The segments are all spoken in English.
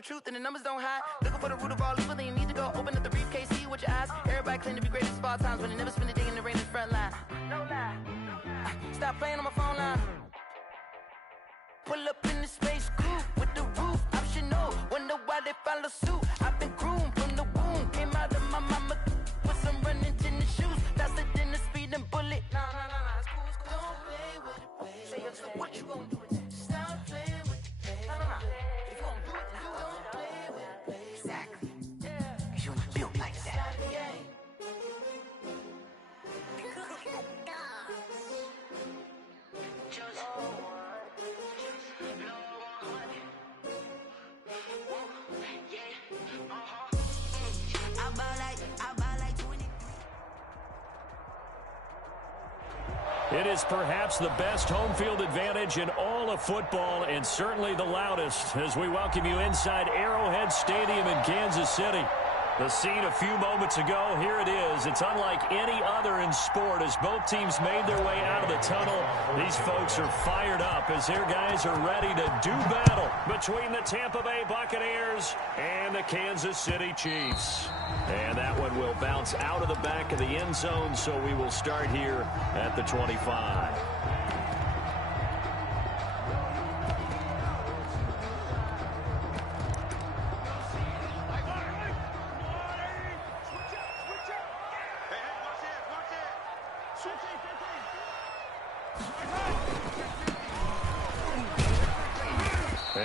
the truth and the numbers don't hide. Looking for the root of all evil, then you need to go open up the briefcase, see what your eyes. Everybody claim to be greatest of all times, but they never spend a day in the rain in the front line. No lie. Stop playing on my phone line. Pull up in the space coupe with the roof optional. Wonder why they follow suit. I've been groomed from the womb. Came out of my mama with some running tennis shoes. Faster than the speeding bullet. Nah, it's cool, it's cool. Don't play with it, baby. Say so what you gonna do with it? Stop playing with it, baby. Nah. If you gonna do it, then don't play with it, baby. Exactly. Yeah. Cause you ain't built like that. It is perhaps the best home field advantage in all of football, and certainly the loudest, as we welcome you inside Arrowhead Stadium in Kansas City. The scene a few moments ago, here it is. It's unlike any other in sport as both teams made their way out of the tunnel. These folks are fired up as their guys are ready to do battle between the Tampa Bay Buccaneers and the Kansas City Chiefs. And that one will bounce out of the back of the end zone, so we will start here at the 25.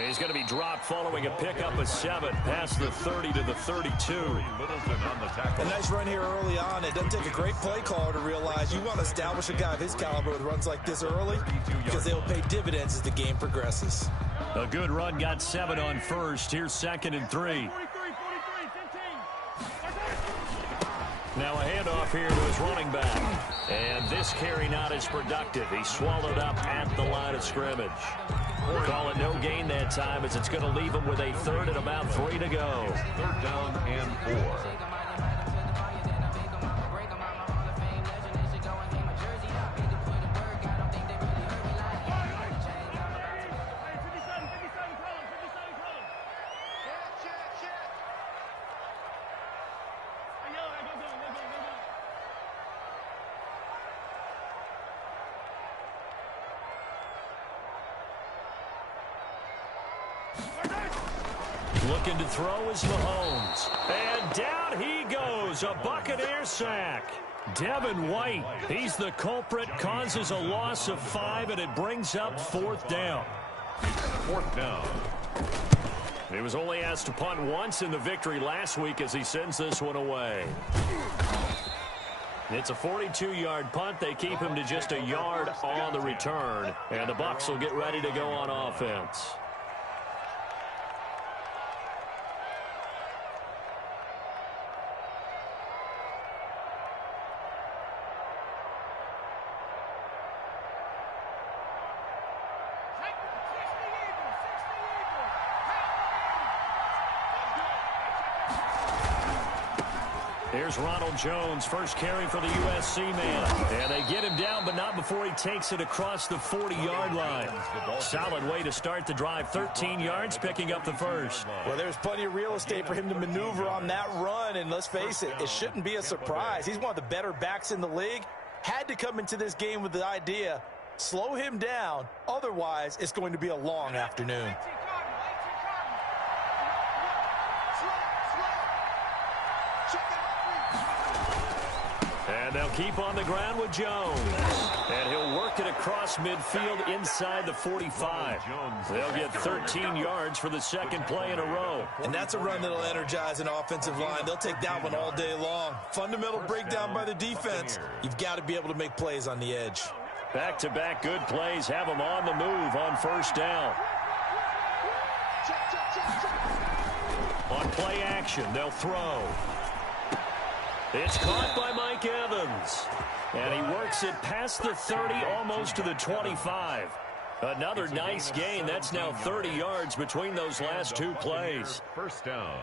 He's going to be dropped following a pickup of 7 past the 30 to the 32. A nice run here early on. It doesn't take a great play caller to realize you want to establish a guy of his caliber with runs like this early because they will pay dividends as the game progresses. A good run got 7 on first. Here's 2nd and 3. Now a handoff here to his running back. And this carry not as productive. He swallowed up at the line of scrimmage. We'll call it no gain that time as it's going to leave him with a 3rd and about 3 to go. 3rd down and 4. Looking to throw is Mahomes. And down he goes. A Buccaneer sack. Devin White, he's the culprit, causes a loss of 5, and it brings up 4th down. 4th down. He was only asked to punt once in the victory last week as he sends this one away. It's a 42-yard punt. They keep him to just a yard on the return. And the Bucs will get ready to go on offense. Here's Ronald Jones, first carry for the USC man. And they get him down, but not before he takes it across the 40-yard line. Solid way to start the drive. 13 yards, picking up the first. Well, there's plenty of real estate for him to maneuver on that run. And let's face it, it shouldn't be a surprise. He's one of the better backs in the league. Had to come into this game with the idea, slow him down. Otherwise, it's going to be a long afternoon. And they'll keep on the ground with Jones. And he'll work it across midfield inside the 45. They'll get 13 yards for the 2nd play in a row. And that's a run that'll energize an offensive line. They'll take that one all day long. Fundamental breakdown by the defense. You've got to be able to make plays on the edge. Back-to-back good plays have them on the move on 1st down. On play action, they'll throw. It's caught by Mike Evans. And he works it past the 30, almost to the 25. Another nice gain. That's now 30 yards between those last 2 plays. 1st down.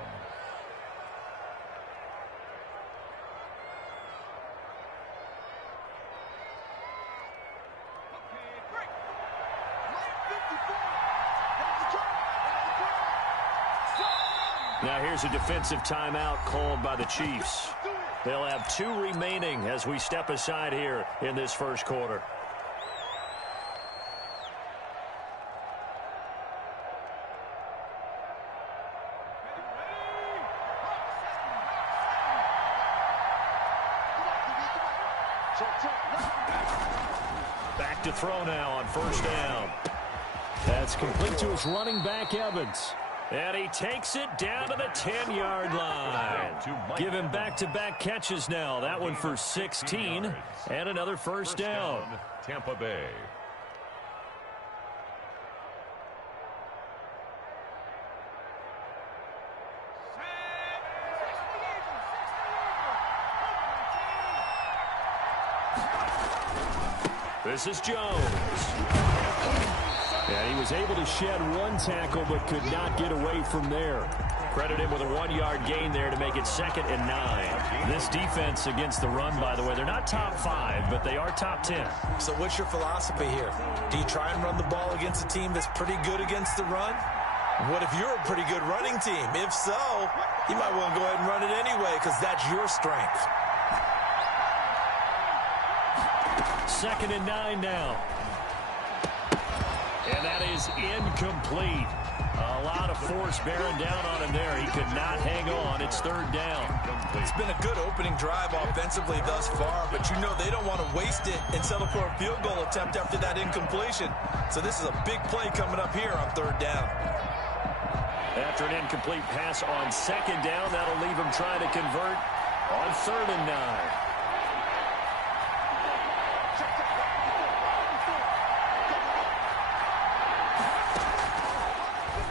Now here's a defensive timeout called by the Chiefs. They'll have 2 remaining as we step aside here in this first quarter. Back to throw now on first down. That's complete to his running back, Evans. And he takes it down to the 10-yard line. Give him back-to-back catches now. That one for 16 and another first down. Tampa Bay. This is Jones. And he was able to shed 1 tackle but could not get away from there. Credit him with a 1-yard gain there to make it 2nd and 9. This defense against the run, by the way, they're not top 5, but they are top 10. So what's your philosophy here? Do you try and run the ball against a team that's pretty good against the run? What if you're a pretty good running team? If so, you might want to go ahead and run it anyway because that's your strength. 2nd and 9 now. And that is incomplete. A lot of force bearing down on him there. He could not hang on. It's 3rd down. It's been a good opening drive offensively thus far, but you know they don't want to waste it and settle for a field goal attempt after that incompletion. So this is a big play coming up here on 3rd down. After an incomplete pass on 2nd down, that'll leave him trying to convert on 3rd and 9.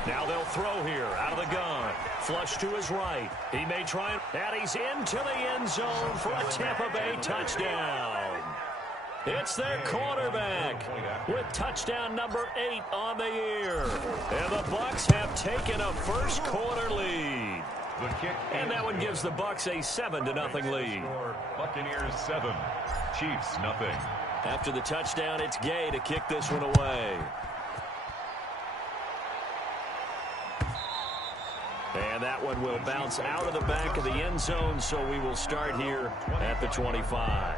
Now they'll throw here out of the gun. Flush to his right. He may try and he's into the end zone for a Tampa Bay touchdown. It's their quarterback with touchdown number 8 on the year. And the Bucs have taken a first quarter lead. And that one gives the Bucs a 7-0 lead. Buccaneers 7, Chiefs nothing. After the touchdown, it's Gay to kick this one away. And that one will bounce out of the back of the end zone, so we will start here at the 25.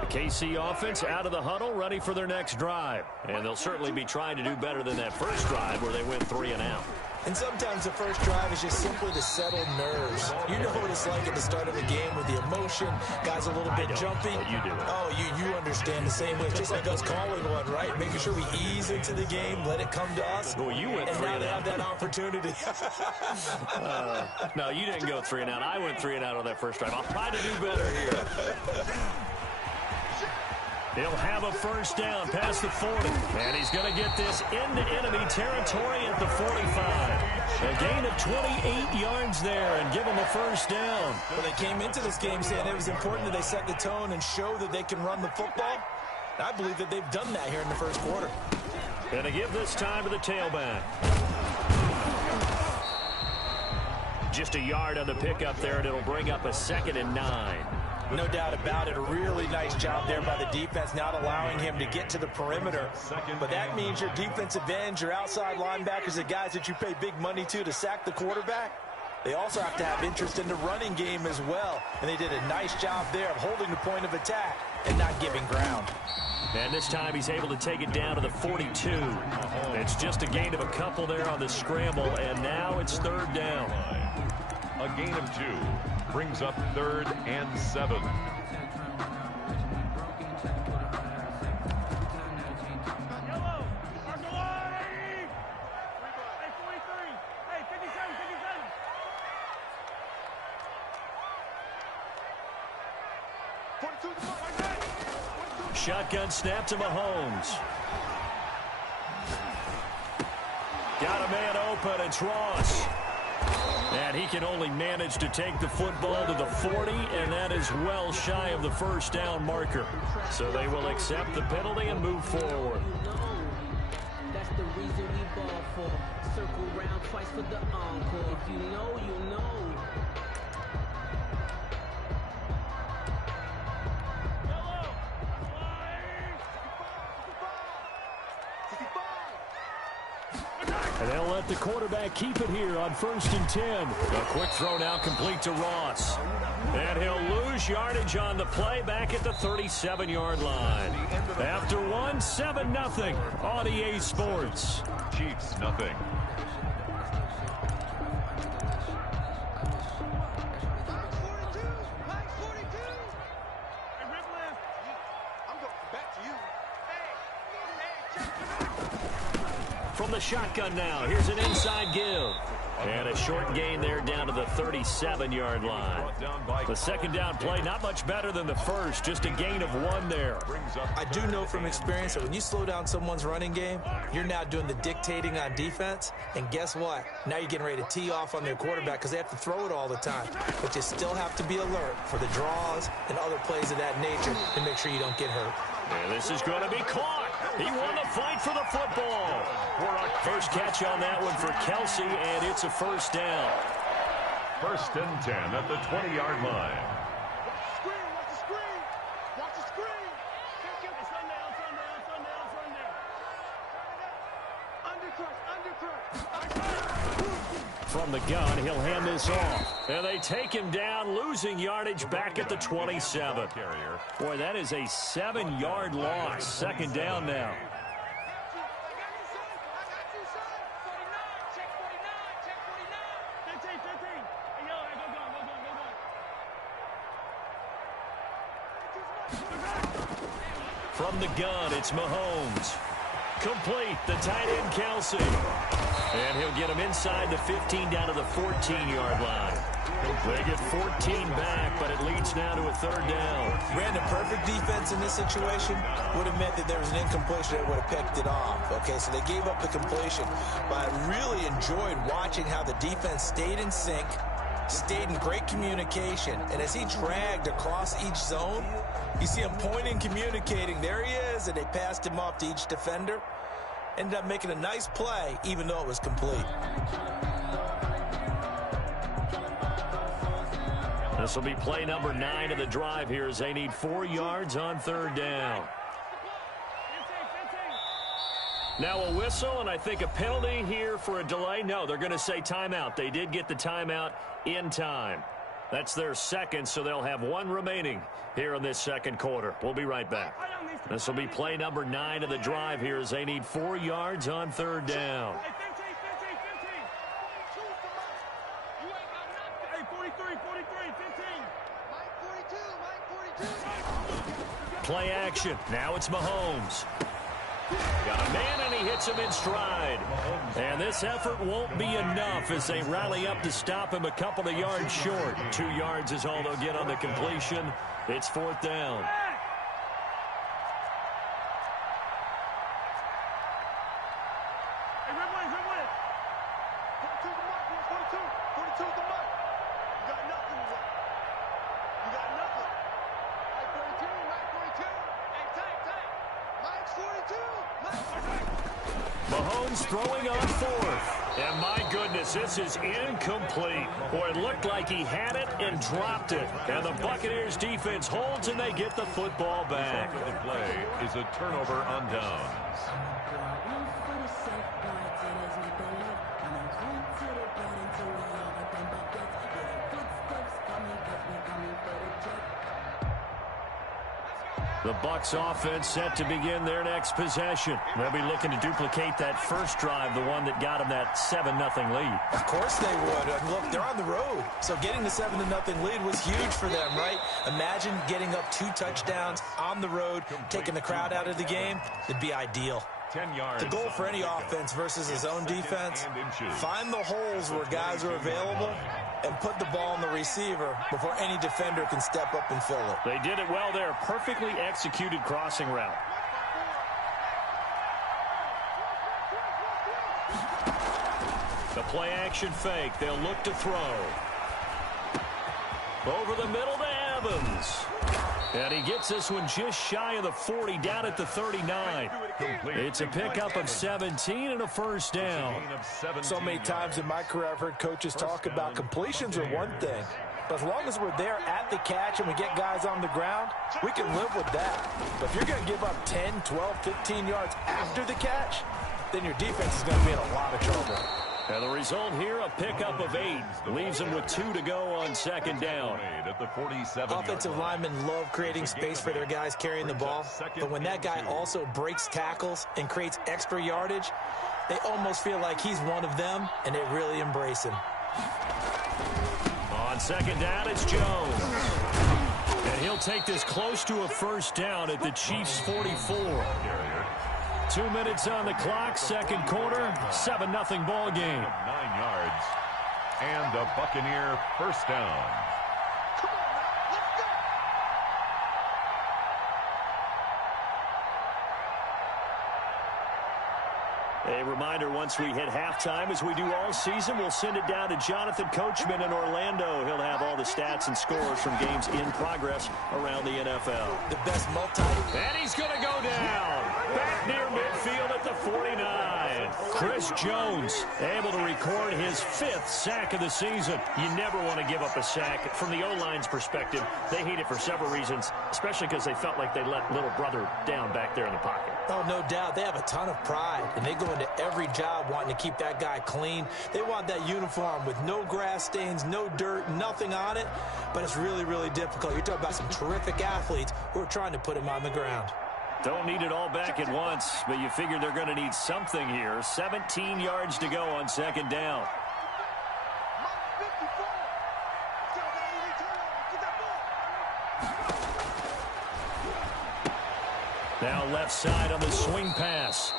The KC offense out of the huddle, ready for their next drive. And they'll certainly be trying to do better than that first drive where they went 3 and out. And sometimes the first drive is just simply to settle nerves. You know what it's like at the start of the game with the emotion. Guys a little bit jumpy. You do it. Oh, you understand the same way. It's just like us calling one, right? Making sure we ease into the game, let it come to us. Well, you went and 3 now and they out. have that opportunity. No, you didn't go 3 and out. I went 3 and out on that first drive. I'll try to do better here. He'll have a first down past the 40. And he's going to get this into enemy territory at the 45. A gain of 28 yards there and give him a first down. Well, they came into this game saying it was important that they set the tone and show that they can run the football. I believe that they've done that here in the first quarter. And to give this time to the tailback. Just a yard on the pickup there, and it'll bring up a 2nd and 9. No doubt about it. A really nice job there by the defense, not allowing him to get to the perimeter. But that means your defensive ends, your outside linebackers, the guys that you pay big money to sack the quarterback, they also have to have interest in the running game as well. And they did a nice job there of holding the point of attack and not giving ground. And this time he's able to take it down to the 42. It's just a gain of a couple there on the scramble, and now it's 3rd down. A gain of 2 brings up 3rd and 7. Shotgun snap to Mahomes. Got a man open. It's Ross. And he can only manage to take the football to the 40, and that is well shy of the first down marker. So they will accept the penalty and move forward. That's the reason we ball for. Circle round twice for the encore. If you know, you know. And they'll let the quarterback keep it here on 1st and 10. A quick throw now complete to Ross. And he'll lose yardage on the play back at the 37-yard line. After one, 7-0 on EA Sports. Chiefs, nothing. From the shotgun now, here's an inside give. And a short gain there down to the 37-yard line. The second down play, not much better than the first, just a gain of 1 there. I do know from experience that when you slow down someone's running game, you're now doing the dictating on defense. And guess what? Now you're getting ready to tee off on their quarterback because they have to throw it all the time. But you still have to be alert for the draws and other plays of that nature to make sure you don't get hurt. And this is going to be caught. He won the fight for the football. First catch on that one for Kelsey, and it's a first down. 1st and 10 at the 20-yard line. From the gun, he'll hand this off. And they take him down, losing yardage back at the 27. Boy, that is a 7-yard loss. Second down now. From the gun, it's Mahomes. Complete, the tight end, Kelsey. And he'll get him inside the 15 down to the 14-yard line. They get 14 back, but it leads now to a 3rd down. Ran a perfect defense in this situation would have meant that there was an incompletion that would have picked it off. Okay, so they gave up the completion. But I really enjoyed watching how the defense stayed in sync, stayed in great communication. And as he dragged across each zone, you see him pointing, communicating. There he is, and they passed him off to each defender. Ended up making a nice play, even though it was complete. This will be play number 9 of the drive here as they need 4 yards on 3rd down. Now a whistle, and I think a penalty here for a delay. No, they're going to say timeout. They did get the timeout in time. That's their second, so they'll have 1 remaining here in this second quarter. We'll be right back. This will be play number 9 of the drive here as they need 4 yards on 3rd down. Play action. Now it's Mahomes. Got a man, and he hits him in stride. And this effort won't be enough as they rally up to stop him a couple of yards short. 2 yards is all they'll get on the completion. It's 4th down. Mahomes throwing on 4th. And my goodness, this is incomplete. Boy, it looked like he had it and dropped it. And the Buccaneers defense holds and they get the football back. The play is a turnover on downs. The Bucs offense set to begin their next possession. They'll be looking to duplicate that first drive, the one that got them that 7-0 lead. Of course they would. And look, they're on the road. So getting the 7-0 lead was huge for them, right? Imagine getting up 2 touchdowns on the road, taking the crowd out of the game. It'd be ideal. 10 yards. The goal for any offense versus his own defense, find the holes where guys are available and put the ball in the receiver before any defender can step up and fill it. They did it well there. Perfectly executed crossing route. The play action fake. They'll look to throw. Over the middle to Evans. And he gets this one just shy of the 40, down at the 39. It's a pickup of 17 and a first down. So many times in my career I've heard coaches talk about completions are one thing. But as long as we're there at the catch and we get guys on the ground, we can live with that. But if you're going to give up 10, 12, 15 yards after the catch, then your defense is going to be in a lot of trouble. And the result here, a pickup of 8. Leaves them with 2 to go on second down. Offensive linemen love creating space for their guys carrying the ball, but when that guy also breaks tackles and creates extra yardage, they almost feel like he's one of them, and they really embrace him. On second down, it's Jones. And he'll take this close to a first down at the Chiefs' 44. 2 minutes on the clock, second quarter, 7-0 ball game. 9 yards and a Buccaneer first down. A reminder, once we hit halftime, as we do all season, we'll send it down to Jonathan Coachman in Orlando. He'll have all the stats and scores from games in progress around the NFL. The best multi. And he's going to go down. Back near midfield at the 49. Chris Jones able to record his 5th sack of the season. You never want to give up a sack. From the O-line's perspective, they hate it for several reasons, especially because they felt like they let little brother down back there in the pocket. Oh, no doubt. They have a ton of pride, and they go into every job wanting to keep that guy clean. They want that uniform with no grass stains, no dirt, nothing on it, but it's really, really difficult. You're talking about some terrific athletes who are trying to put him on the ground. Don't need it all back at once, but you figure they're going to need something here. 17 yards to go on second down. Now left side on the swing pass.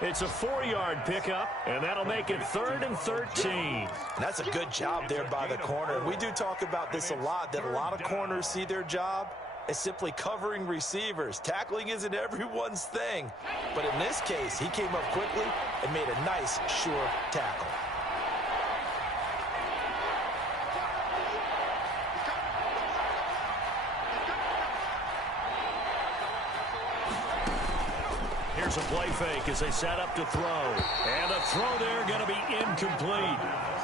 It's a 4-yard pickup, and that'll make it 3rd and 13. That's a good job there by the corner. We do talk about this a lot, that a lot of corners see their job as simply covering receivers. Tackling isn't everyone's thing. But in this case, he came up quickly and made a nice, sure tackle. Here's a play fake as they set up to throw. And the throw there going to be incomplete.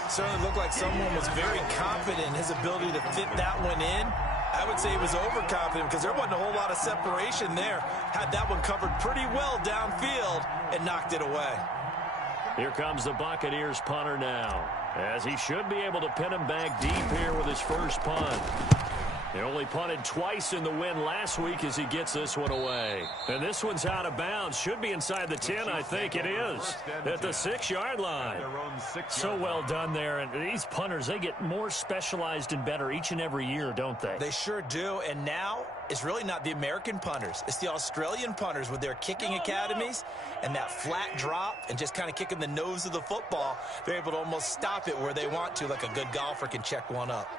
Certainly looked like someone was very confident in his ability to fit that one in. I would say he was overconfident because there wasn't a whole lot of separation there. Had that one covered pretty well downfield and knocked it away. Here comes the Buccaneers punter now, as he should be able to pin him back deep here with his first punt. He only punted twice in the win last week as he gets this one away. And this one's out of bounds. Should be inside the 10, I think it is. At the 6-yard line. So well done there. And these punters, they get more specialized and better each and every year, don't they? They sure do. And now it's really not the American punters. It's the Australian punters with their kicking academies and that flat drop and just kind of kicking the nose of the football. They're able to almost stop it where they want to, like a good golfer can check one up.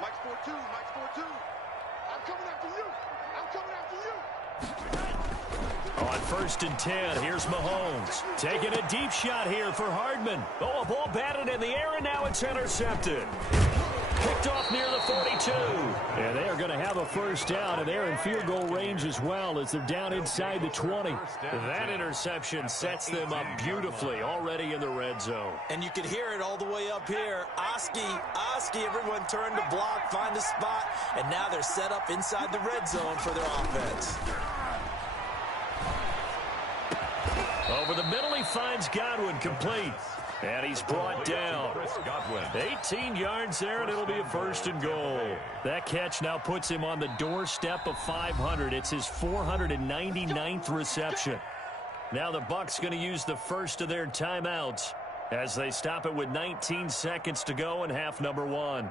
Mike's 4-2, Mike's 4-2. I'm coming after you. I'm coming after you. On 1st and 10, here's Mahomes. Taking a deep shot here for Hardman. Oh, a ball batted in the air, and now it's intercepted. Picked off near the 42. And they are going to have a first down, and they're in field goal range as well as they're down inside the 20. That interception sets them up beautifully already in the red zone. And you can hear it all the way up here. Oski, everyone turned to block, find a spot, and now they're set up inside the red zone for their offense. Over the middle, he finds Godwin complete. And he's brought down. 18 yards there, and it'll be a 1st and goal. That catch now puts him on the doorstep of 500. It's his 499th reception. Now the Bucs going to use the first of their timeouts as they stop it with 19 seconds to go in half number 1.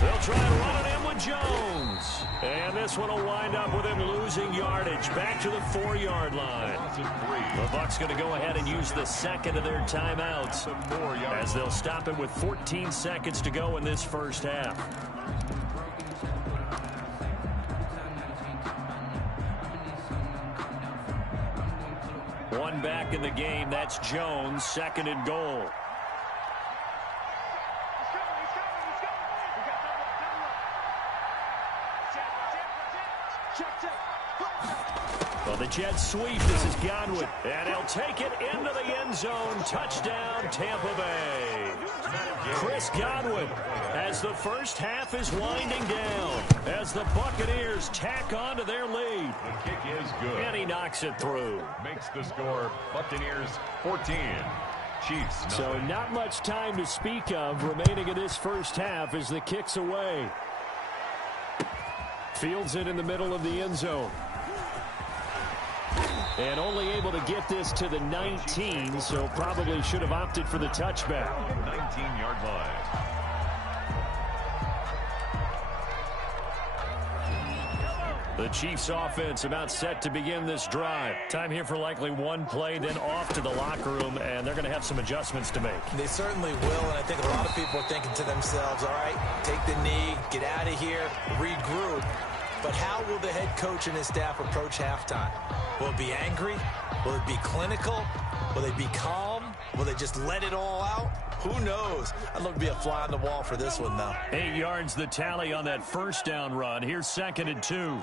They'll try to run it in with Jones. And this one will wind up with him losing yardage back to the 4-yard line. The Bucs going to go ahead and use the second of their timeouts as they'll stop it with 14 seconds to go in this first half. One back in the game. That's Jones, 2nd and goal. Check. Well, the Jets sweep. This is Godwin. And he'll take it into the end zone. Touchdown, Tampa Bay. Chris Godwin, as the first half is winding down, as the Buccaneers tack on to their lead. The kick is good. And he knocks it through. Makes the score Buccaneers 14. Chiefs nothing. So not much time to speak of remaining in this first half as the kick's away. Fields it in the middle of the end zone. And only able to get this to the 19, so probably should have opted for the touchback. 19-yard line. The Chiefs offense about set to begin this drive. Time here for likely one play, then off to the locker room, and they're going to have some adjustments to make. They certainly will, and I think a lot of people are thinking to themselves, all right, take the knee, get out of here, regroup. But how will the head coach and his staff approach halftime? Will it be angry? Will it be clinical? Will they be calm? Will they just let it all out? Who knows? I'd love to be a fly on the wall for this one, though. 8 yards the tally on that first down run. Here's 2nd and 2.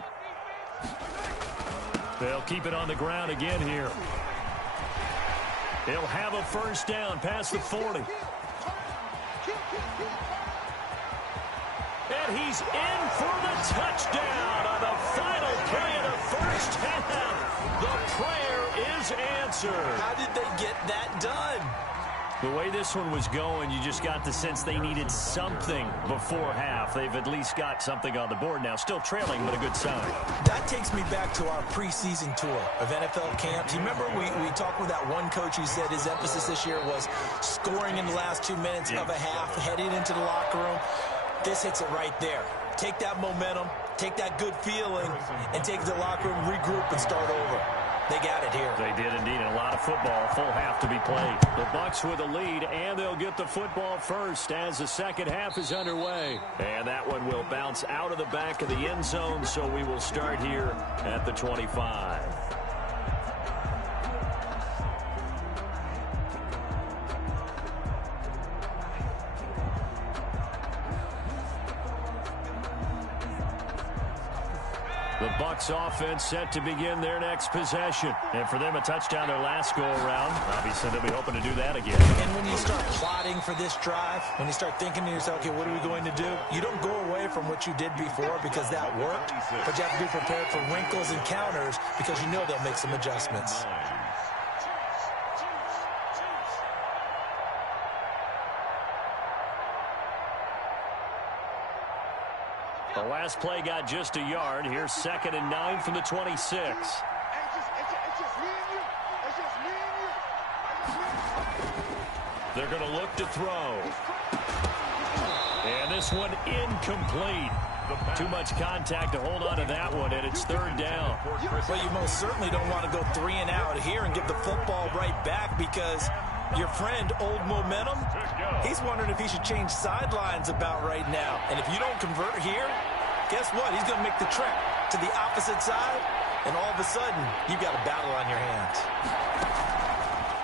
They'll keep it on the ground again here. He'll have a first down past the 40. And he's in for the touchdown on the final play of the first half. The prayer is answered. How did they get that done? The way this one was going, you just got the sense they needed something before half. They've at least got something on the board now. Still trailing, but a good sign. That takes me back to our preseason tour of NFL camps. You remember we talked with that one coach who said his emphasis this year was scoring in the last 2 minutes of a half, heading into the locker room. This hits it right there. Take that momentum, take that good feeling, and take it to the locker room, regroup, and start over. They got it here. They did indeed, and a lot of football, full half to be played. The Bucs with a lead, and they'll get the football first as the second half is underway. And that one will bounce out of the back of the end zone, so we will start here at the 25. The Bucs offense set to begin their next possession. And for them, a touchdown their last go-around. Obviously, they'll be hoping to do that again. And when you start plotting for this drive, when you start thinking to yourself, okay, what are we going to do? You don't go away from what you did before because that worked, but you have to be prepared for wrinkles and counters because you know they'll make some adjustments. The last play got just a yard. Here's 2nd and 9 from the 26. It's just me and you. It's just me and you. They're going to look to throw. And this one incomplete. Too much contact to hold on to that one, and it's 3rd down. Well, you most certainly don't want to go 3 and out here and give the football right back because your friend, Old Momentum, he's wondering if he should change sidelines about right now. And if you don't convert here, guess what? He's going to make the trek to the opposite side, and all of a sudden, you've got a battle on your hands.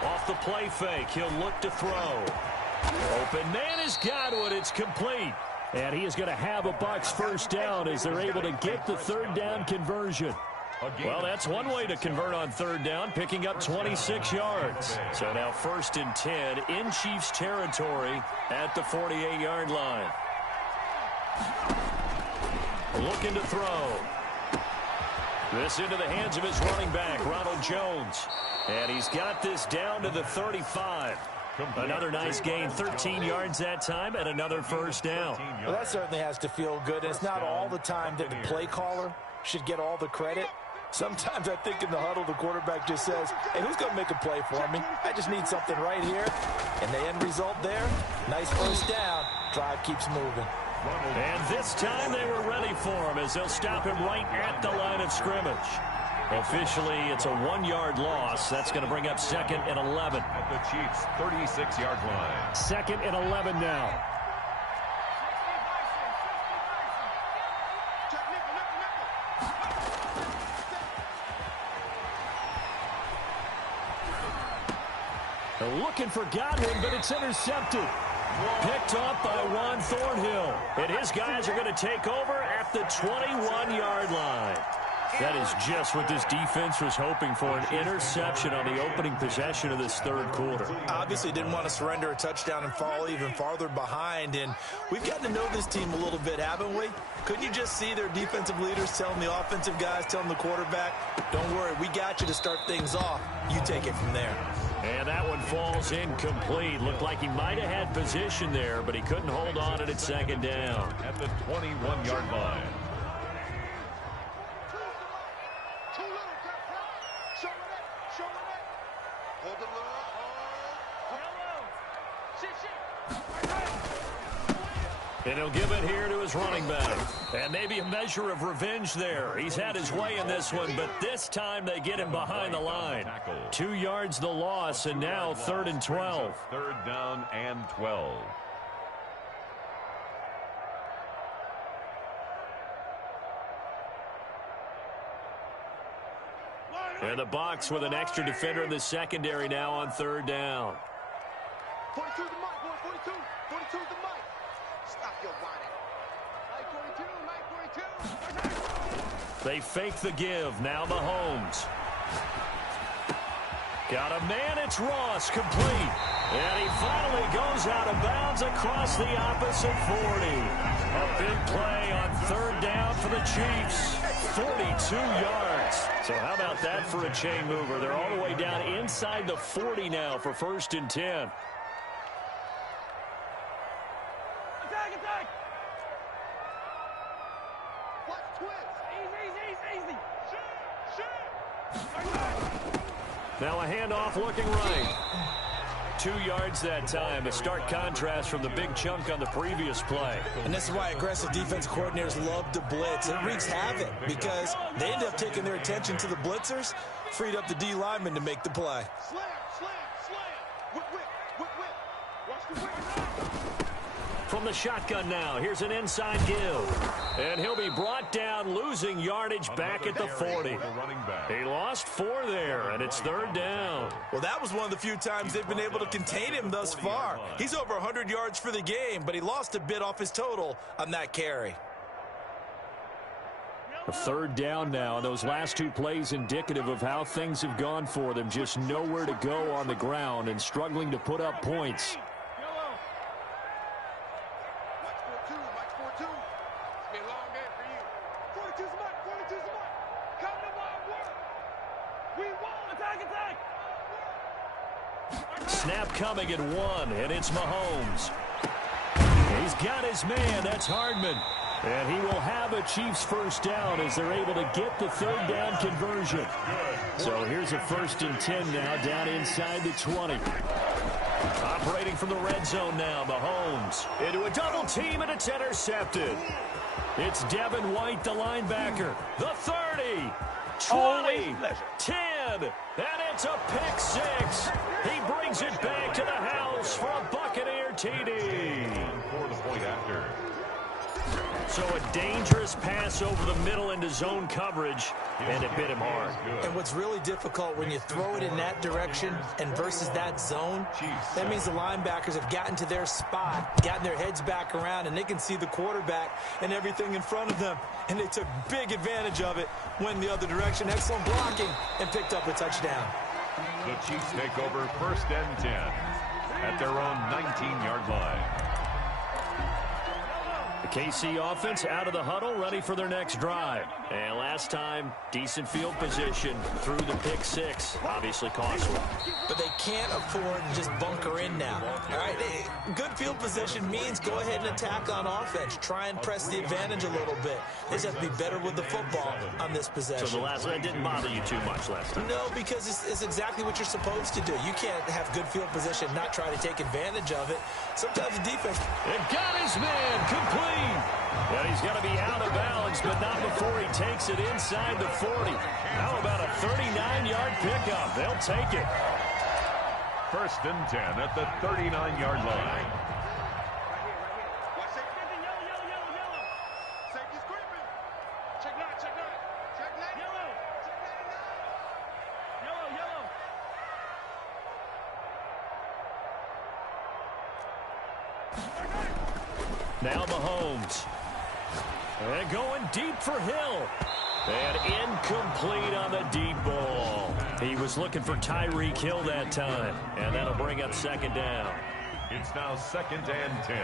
Off the play fake, he'll look to throw. Open man is Godwin. It's complete. And he is going to have a Bucs first down as they're able to get the 3rd down conversion. Well, that's one way to convert on 3rd down, picking up 26 yards. So now 1st and 10 in Chiefs territory at the 48-yard line. Looking to throw. This into the hands of his running back, Ronald Jones. And he's got this down to the 35. Another nice gain, 13 yards that time, and another first down. Well, that certainly has to feel good. And it's not all the time that the play caller should get all the credit. Sometimes I think in the huddle, the quarterback just says, hey, who's going to make a play for me? I just need something right here. And the end result there, nice first down. Drive keeps moving. And this time they were ready for him as they'll stop him right at the line of scrimmage. Officially, it's a 1-yard loss. That's going to bring up 2nd and 11. At the Chiefs' 36-yard line. 2nd and 11 now. They're looking for Godwin, but it's intercepted. Picked up by Juan Thornhill. And his guys are going to take over at the 21-yard line. That is just what this defense was hoping for, an interception on the opening possession of this third quarter. Obviously didn't want to surrender a touchdown and fall even farther behind, and we've gotten to know this team a little bit, haven't we? Couldn't you just see their defensive leaders telling the offensive guys, telling the quarterback, don't worry, we got you to start things off. You take it from there. And that one falls incomplete. Looked like he might have had position there, but he couldn't hold on at second down. At the 21-yard line. And he'll give it here to his running back. And maybe a measure of revenge there. He's had his way in this one, but this time they get him behind the line. 2 yards the loss, and now 3rd and 12. 3rd down and 12. And the box with an extra defender in the secondary now on 3rd down. 42 the mic, boy. 42. 42 the mic. Stop your whining. Mike 42. Mike 42. They fake the give. Now Mahomes. Got a man. It's Ross. Complete. And he finally goes out of bounds across the opposite 40. A big play on 3rd down for the Chiefs. 42 yards. So how about that for a chain mover? They're all the way down inside the 40 now for 1st and 10. Attack, attack. Watch twist. Easy. Shoot. Now a handoff looking right. 2 yards that time. A stark contrast from the big chunk on the previous play. And this is why aggressive defense coordinators love to blitz. It wreaks havoc because they end up taking their attention to the blitzers, freed up the D lineman to make the play. Slam. Whip. Watch the whip. From the shotgun now, here's an inside give. And he'll be brought down, losing yardage back at the 40. He lost 4 there, and it's 3rd down. Well, that was one of the few times they've been able to contain him thus far. He's over 100 yards for the game, but he lost a bit off his total on that carry. A 3rd down now. Those last 2 plays indicative of how things have gone for them. Just nowhere to go on the ground and struggling to put up points. Snap coming at 1, and it's Mahomes. He's got his man. That's Hardman. And he will have a Chiefs 1st down as they're able to get the 3rd down conversion. So here's a 1st and 10 now down inside the 20. Operating from the red zone now, Mahomes. Into a double team, and it's intercepted. It's Devin White, the linebacker. The 30. 20, 10, and it's a pick 6. He brings it back to the house for a Buccaneer TD. For the point after. So a dangerous pass over the middle into zone coverage, and it bit him hard. And what's really difficult when you throw it in that direction and versus that zone, that means the linebackers have gotten to their spot, gotten their heads back around, and they can see the quarterback and everything in front of them. And they took big advantage of it, went the other direction, excellent blocking, and picked up a touchdown. The Chiefs take over 1st and 10 at their own 19-yard line. The KC offense out of the huddle, ready for their next drive. And last time, decent field position through the pick 6. Obviously costly. But they can't afford to just bunker in now. All right, good field position means go ahead and attack on offense. Try and press the advantage a little bit. They just have to be better with the football on this possession. So the last one didn't bother you too much last time? No, because it's exactly what you're supposed to do. You can't have good field position, not try to take advantage of it. Sometimes the defense... It got his man complete. And he's going to be out of bounds, but not before he takes it inside the 40. How about a 39-yard pickup? They'll take it. 1st and 10 at the 39-yard line. Safety's creeping. Check that. Yellow. Now Mahomes. And going deep for Hill. And incomplete on the deep ball. He was looking for Tyreek Hill that time. And that'll bring up second down. It's now 2nd and 10.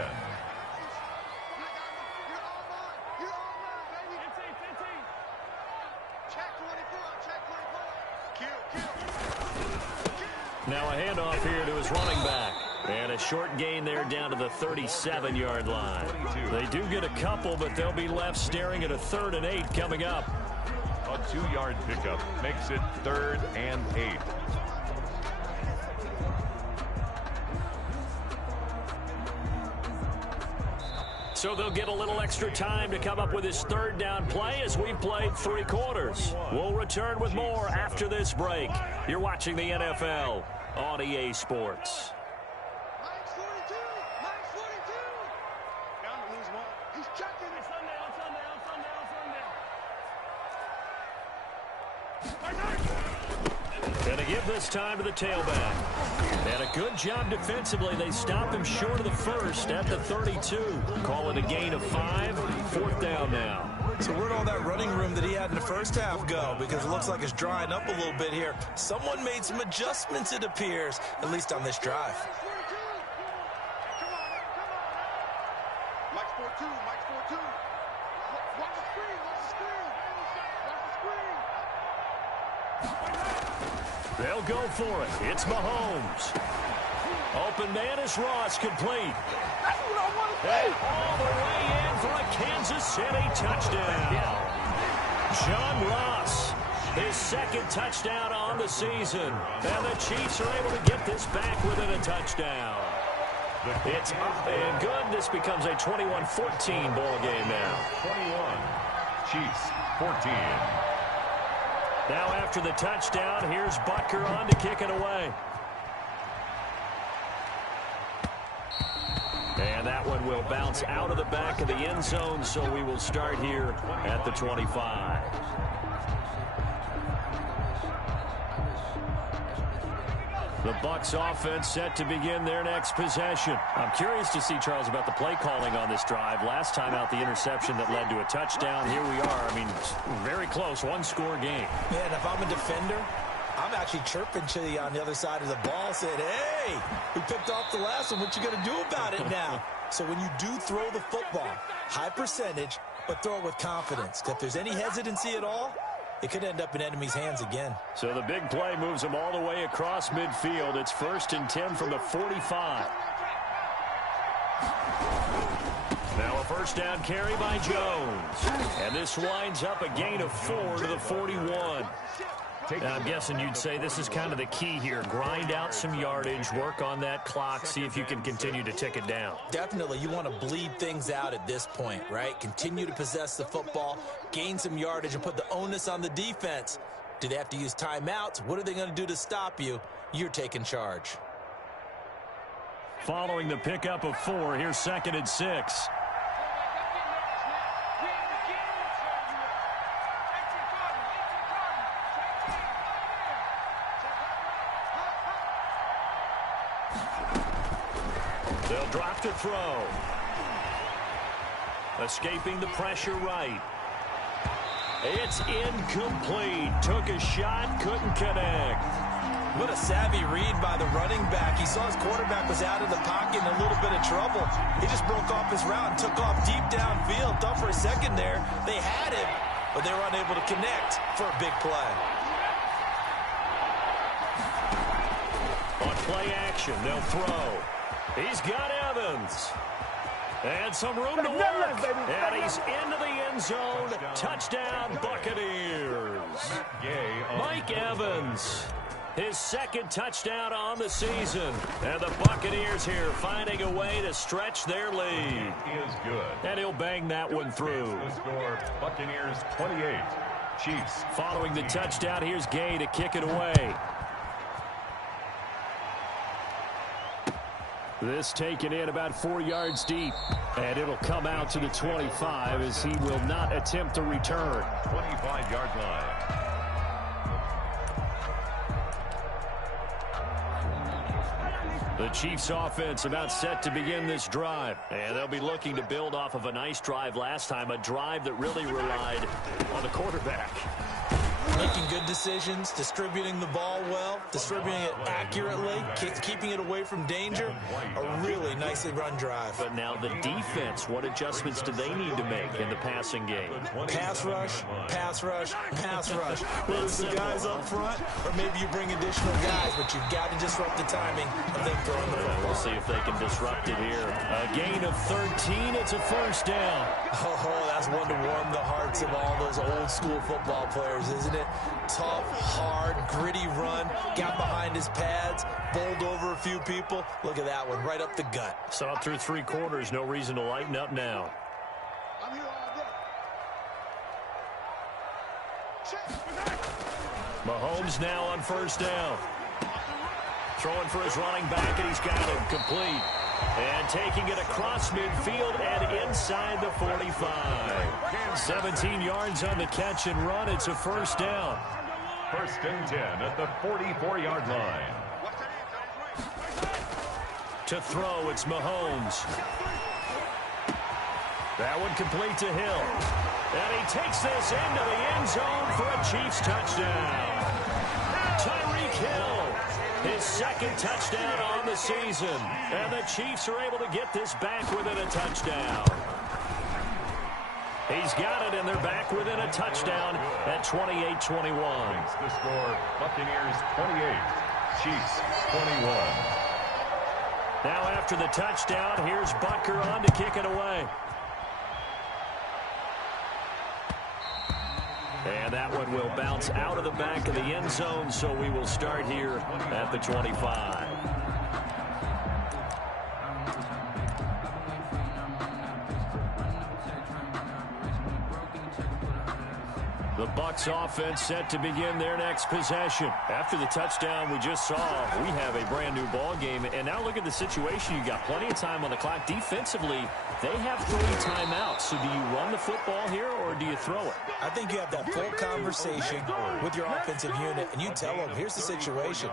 Now a handoff here to his running back. And a short gain there down to the 37-yard line. They do get a couple, but they'll be left staring at a 3rd and 8 coming up. A 2-yard pickup makes it 3rd and 8. So they'll get a little extra time to come up with his 3rd down play as we've played 3 quarters. We'll return with more after this break. You're watching the NFL on EA Sports. Going to give this time to the tailback. And a good job defensively. They stop him short of the first at the 32. Call it a gain of 5. 4th down now. So where'd all that running room that he had in the first half go? Because it looks like it's drying up a little bit here. Someone made some adjustments, it appears, at least on this drive. Mike's 4-2. Mike's 4-2. Watch the screen. Watch the screen. Watch the screen. They'll go for it. It's Mahomes. Open man is Ross, complete. That's what I want to see. And all the way in for a Kansas City touchdown. John Ross, his 2nd touchdown on the season. And the Chiefs are able to get this back within a touchdown. It's up and good. This becomes a 21-14 ball game now. 21. Chiefs 14. Now after the touchdown, here's Butker on to kick it away. And that one will bounce out of the back of the end zone, so we will start here at the 25. The Bucs offense set to begin their next possession. I'm curious to see, Charles, about the play calling on this drive. Last time out, the interception that led to a touchdown. Here we are. I mean, very close, 1-score game. Man, if I'm a defender, I'm actually chirping to you on the other side of the ball, saying, hey, we picked off the last one. What you going to do about it now? So when you do throw the football, high percentage, but throw it with confidence. If there's any hesitancy at all, it could end up in enemy's hands again. So the big play moves them all the way across midfield. It's 1st and 10 from the 45. Now a 1st down carry by Jones. And this winds up a gain of 4 to the 41. Now, I'm guessing you'd say this is kind of the key here. Grind out some yardage, work on that clock, see if you can continue to tick it down. Definitely. You want to bleed things out at this point, right? Continue to possess the football, gain some yardage, and put the onus on the defense. Do they have to use timeouts? What are they going to do to stop you? You're taking charge. Following the pickup of 4, here's 2nd and 6. They'll drop to throw. Escaping the pressure right. It's incomplete. Took a shot, couldn't connect. What a savvy read by the running back. He saw his quarterback was out of the pocket in a little bit of trouble. He just broke off his route and took off deep downfield. Thought for a second there they had him, but they were unable to connect for a big play. On play action, they'll throw. He's got Evans. And some room to work. And he's into the end zone. Touchdown, Buccaneers. Mike Evans, his 2nd touchdown on the season. And the Buccaneers here finding a way to stretch their lead. Is good. And he'll bang that one through. The score, Buccaneers 28. Chiefs. Following the touchdown, here's Gay to kick it away. This taken in about 4 yards deep. And it'll come out to the 25 as he will not attempt to return. 25-yard line. The Chiefs offense about set to begin this drive. And they'll be looking to build off of a nice drive last time, a drive that really relied on the quarterback. Making good decisions, distributing the ball well, distributing it accurately, keeping it away from danger. A really nicely run drive. But now the defense, what adjustments do they need to make in the passing game? Pass rush, pass rush, pass rush. Whether it's the guys up front or maybe you bring additional guys, but you've got to disrupt the timing of them throwing the football. We'll see if they can disrupt it here. A gain of 13. It's a first down. Oh, that's one to warm the hearts of all those old school football players, isn't it? Tough, hard, gritty run. Got behind his pads, bowled over a few people. Look at that one, right up the gut. Saw it through 3 quarters. No reason to lighten up now. I'm here all day. Check. Mahomes now on first down. Throwing for his running back, and he's got him complete. And taking it across midfield and inside the 45. 17 yards on the catch and run. It's a first down. First and 10 at the 44-yard line. To throw, it's Mahomes. That one complete to Hill. And he takes this into the end zone for a Chiefs touchdown. Tyreek Hill. His second touchdown on the season. And the Chiefs are able to get this back within a touchdown. He's got it, and they're back within a touchdown at 28-21. The score, Buccaneers 28, Chiefs 21. Now after the touchdown, here's Butker on to kick it away. And that one will bounce out of the back of the end zone, so we will start here at the 25. The Bucs offense set to begin their next possession. After the touchdown we just saw, we have a brand new ball game. And now look at the situation. You got plenty of time on the clock. Defensively, they have 3 timeouts. So do you run the football here or do you throw it? I think you have that full conversation with your offensive unit, and you tell them, here's the situation.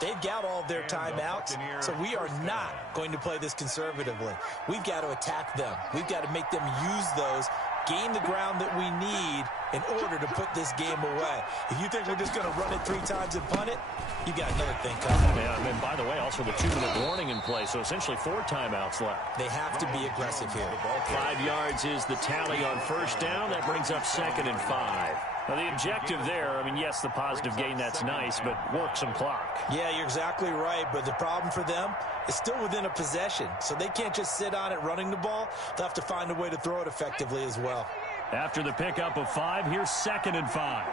They've got all their timeouts, so we are not going to play this conservatively. We've got to attack them. We've got to make them use those, gain the ground that we need in order to put this game away. If you think we're just going to run it 3 times and punt it, you got another thing coming. Yeah, and by the way, also the 2-minute warning in play, so essentially 4 timeouts left. They have to be aggressive here. 5 yards is the tally on first down. That brings up 2nd and 5. Now, the objective there, I mean, yes, the positive gain, that's nice, but work some clock. Yeah, you're exactly right, but the problem for them is still within a possession, so they can't just sit on it running the ball. They'll have to find a way to throw it effectively as well. After the pickup of 5, here's 2nd and 5.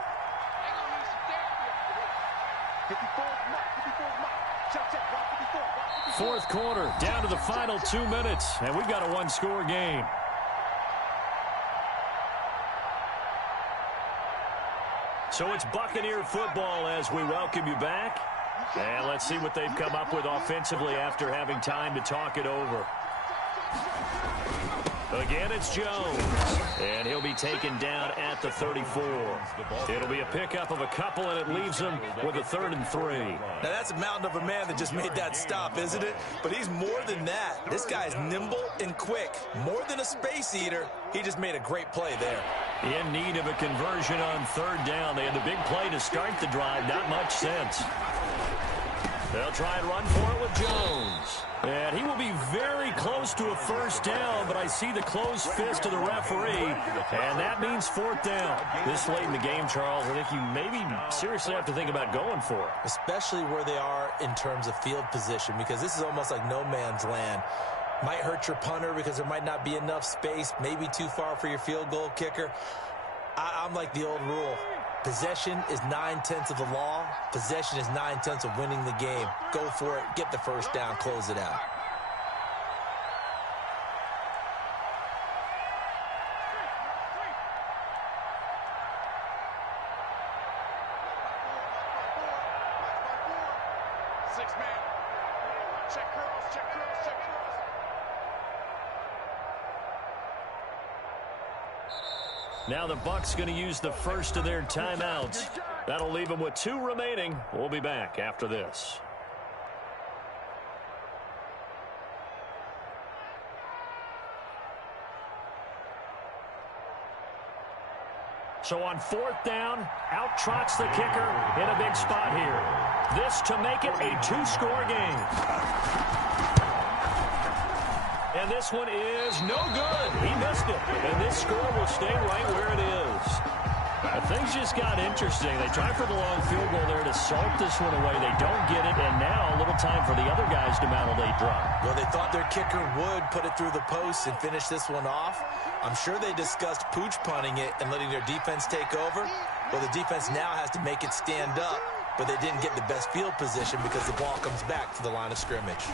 Fourth quarter, down to the final 2 minutes, and we've got a 1-score game. So it's Buccaneer football as we welcome you back. And let's see what they've come up with offensively after having time to talk it over. Again, it's Jones, and he'll be taken down at the 34. It'll be a pickup of a couple, and it leaves him with a 3rd and 3. Now, that's a mountain of a man that just made that stop, isn't it? But he's more than that. This guy's nimble and quick. More than a space eater. He just made a great play there. In need of a conversion on 3rd down. They had the big play to start the drive. Not much sense. They'll try and run for it with Jones. And he will be very close to a first down, but I see the closed fist of the referee, and that means 4th down. This late in the game, Charles, I think you maybe seriously have to think about going for it. Especially where they are in terms of field position, because this is almost like no man's land. Might hurt your punter because there might not be enough space, maybe too far for your field goal kicker. I'm like the old rule. Possession is 9/10 of the law. Possession is 9/10 of winning the game. Go for it. Get the first down. Close it out. Now the Bucs going to use the first of their timeouts. That'll leave them with 2 remaining. We'll be back after this. So on 4th down, out trots the kicker in a big spot here. This to make it a 2-score game. And this one is no good. He missed it. And this score will stay right where it is. Things just got interesting. They tried for the long field goal there to salt this one away. They don't get it, and now a little time for the other guys to mount a late drive. Well, they thought their kicker would put it through the post and finish this one off. I'm sure they discussed pooch punting it and letting their defense take over. Well, the defense now has to make it stand up, but they didn't get the best field position because the ball comes back to the line of scrimmage.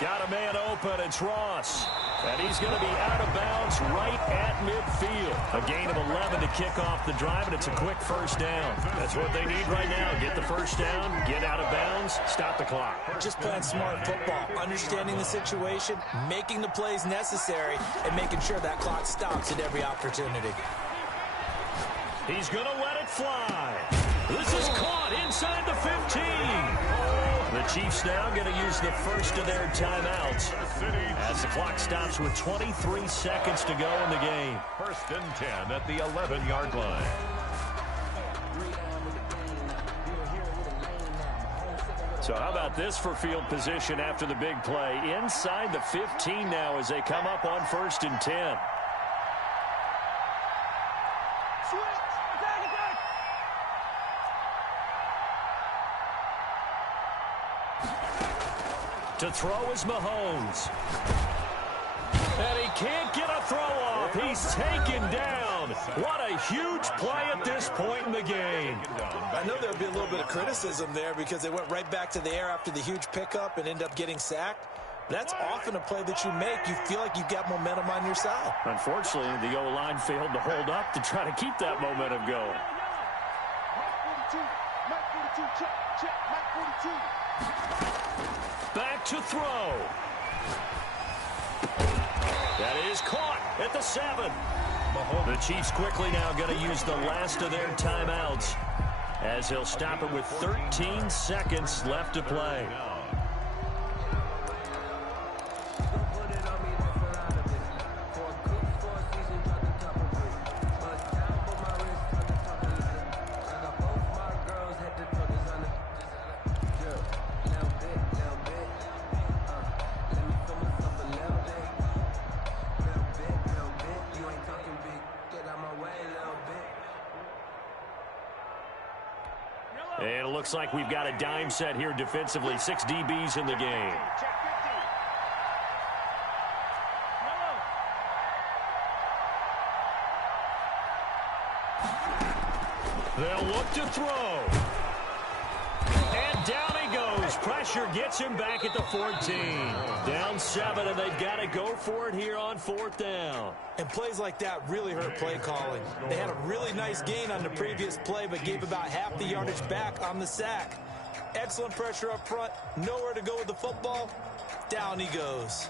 Got a man open. It's Ross. And he's going to be out of bounds right at midfield. A gain of 11 to kick off the drive, and it's a quick first down. That's what they need right now. Get the first down, get out of bounds, stop the clock. Just playing smart football, understanding the situation, making the plays necessary, and making sure that clock stops at every opportunity. He's going to let it fly. This is caught inside the 15. The Chiefs now going to use the first of their timeouts as the clock stops with 23 seconds to go in the game. 1st and 10 at the 11-yard line. So how about this for field position after the big play? Inside the 15 now as they come up on 1st and 10. To throw is Mahomes. And he can't get a throw off. He's taken down. What a huge play at this point in the game. I know there'll be a little bit of criticism there because they went right back to the air after the huge pickup and end up getting sacked. That's often a play that you make. You feel like you've got momentum on your side. Unfortunately, the O-line failed to hold up to try to keep that momentum going. Back to throw. That is caught at the 7. The Chiefs quickly now going to use the last of their timeouts as he'll stop it with 13 seconds left to play. And it looks like we've got a dime set here defensively. 6 DBs in the game. They'll look to throw. And down he goes. Pressure gets him back at the 14. Down 7, and they've got to go for it here on 4th down. And plays like that really hurt play calling. They had a really nice gain on the previous play, but gave about half the yardage back on the sack. Excellent pressure up front. Nowhere to go with the football. Down he goes.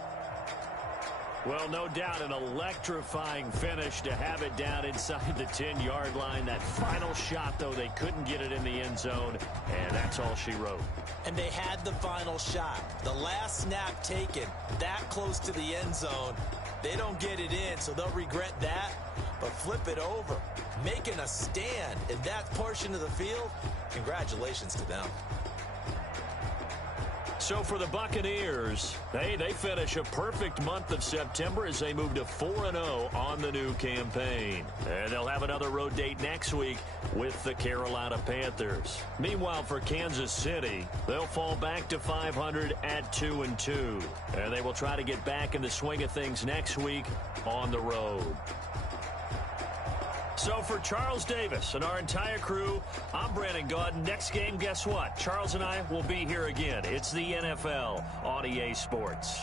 Well, no doubt an electrifying finish to have it down inside the 10-yard line. That final shot, though, they couldn't get it in the end zone, and that's all she wrote. And they had the final shot. The last snap taken that close to the end zone. They don't get it in, so they'll regret that. But flip it over, making a stand in that portion of the field, congratulations to them. So for the Buccaneers, they finish a perfect month of September as they move to 4-0 on the new campaign. And they'll have another road date next week with the Carolina Panthers. Meanwhile, for Kansas City, they'll fall back to 500 at 2-2. And they will try to get back in the swing of things next week on the road. So for Charles Davis and our entire crew, I'm Brandon Gaudin. Next game, guess what? Charles and I will be here again. It's the NFL on EA Sports.